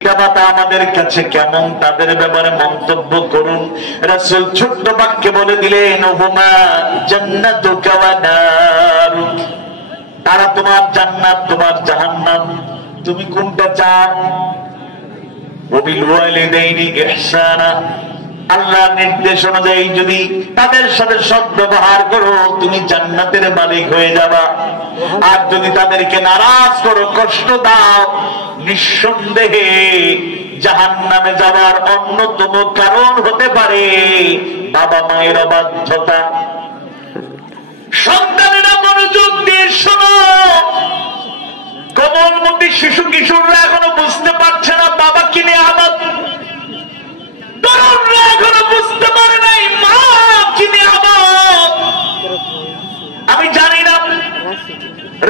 আমাদের কাছে কেমন তাদের ব্যাপারে মন্তব্য করুন। রাসূল ছোট্ট বাক্যে বলে দিলেন, ওহুমা জান্নাতুকা ওয়া নারুক, তারা তোমার জান্নাত তোমার জাহান্নাম, তুমি কোনটা চাও? ওয়াবিল ওয়ালিদাইনি ইহসানা, আল্লাহর নির্দেশ অনুযায়ী যদি তাদের সাথে সদ্ব্যবহার করো তুমি জান্নাতের মালিক হয়ে যাবা। আর যদি তাদেরকে নারাজ করো, কষ্ট দাও, নিঃসন্দেহে জাহান্নামে যাবার অন্যতম কারণ হতে পারে বাবা মায়ের অবাধ্যতা। সন্তানেরা মনোযোগ দিয়ে শোনো, কোমলমতি শিশু কিশোররা এখনো বুঝতে পারছে না বাবা কিনে আবাদ, তরুণরা এখনো বুঝতে পারে নাই মা কিনে আবাদ। আমি জানি না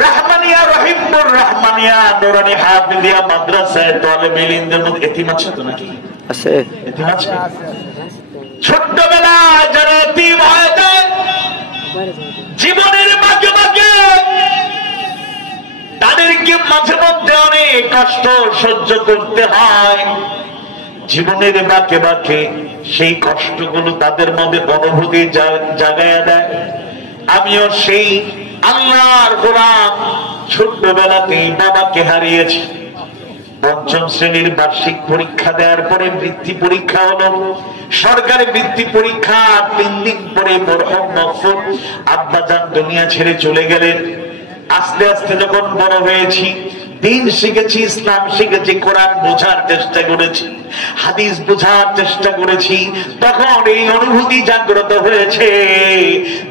রহমানিয়া রহিমপুর রহমানিয়া নুরানি হাফিজিয়া মাদ্রাসায় তালেবে ইলমদের মধ্যে এতিম আছে তো নাকি? আছে, এতিম আছে। ছোট্টবেলায় যারা এতিম হয়ে যায়, জীবনের মাঝে মাঝে তাদেরকে মাঝে মধ্যে অনেক কষ্ট সহ্য করতে হয়। জীবনের বাঁকে বাঁকে সেই কষ্টগুলো তাদের মধ্যে অনুভূতি জাগায় দেয়। আমিও সেই আল্লাহর গোলাম, ছোট্টবেলাতেই বাবাকে হারিয়েছি। পঞ্চম শ্রেণীর বার্ষিক পরীক্ষা দেওয়ার পরে বৃত্তি পরীক্ষা হলো। সরকারি বৃত্তি পরীক্ষা 3 দিন পরে মরহুম মকফুর আব্বাজান দুনিয়া ছেড়ে চলে গেলেন। আস্তে আস্তে যখন বড় হয়েছি, দিন শিখেছি, ইসলাম শিখেছি, কোরআন বোঝার চেষ্টা করেছি, হাদিস বোঝার চেষ্টা করেছি, তখন এই অনুভূতি জাগ্রত হয়েছে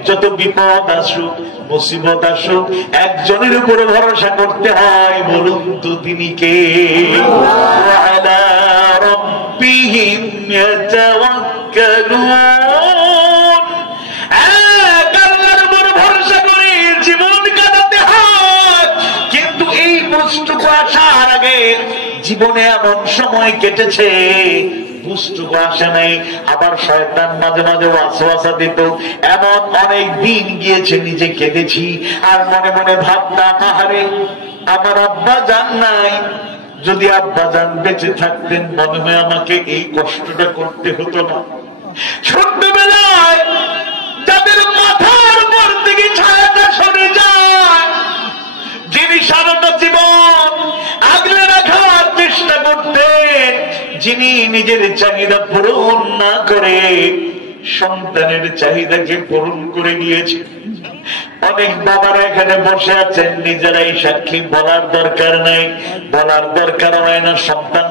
যত বিপদ আসুক মুসিবত আসুক একজনের উপরে ভরসা করতে হয়। বলুন তো তিনি কে? ওয়ালা রাব্বিহিম ইয়াতাওয়াক্কালুন, আল্লাহর উপর ভরসা করে জীবন কাটাতে হয়। কিন্তু এই বুঝটুকু আসার আগে জীবনে এমন সময় কেটেছে বুঝটুকু আসে নাই, আবার শয়তান মাঝে মাঝে ওয়াসওয়াসা দিত। এমন অনেক দিন গিয়েছে নিজে কেঁদেছি আর মনে মনে ভাবতাম, আহারে আমার আব্বা জান নাই, যদি আব্বা জান বেঁচে থাকতেন মনে হয় আমাকে এই কষ্টটা করতে হতো না। ছোট্টবেলায় যাদের মাথার উপর থেকে ছায়াটা সরে যায়, যিনি সারাটা জীবন আগলে রাখার চেষ্টা করতেন, যিনি নিজের চাহিদা পূরণ না করে সন্তানের চাহিদাকে পূরণ করে নিয়েছে। অনেক বাবারা এখানে বসে আছেন, নিজেরাই সাক্ষী, বলার দরকার নাই, বলার দরকার হয় না। সন্তান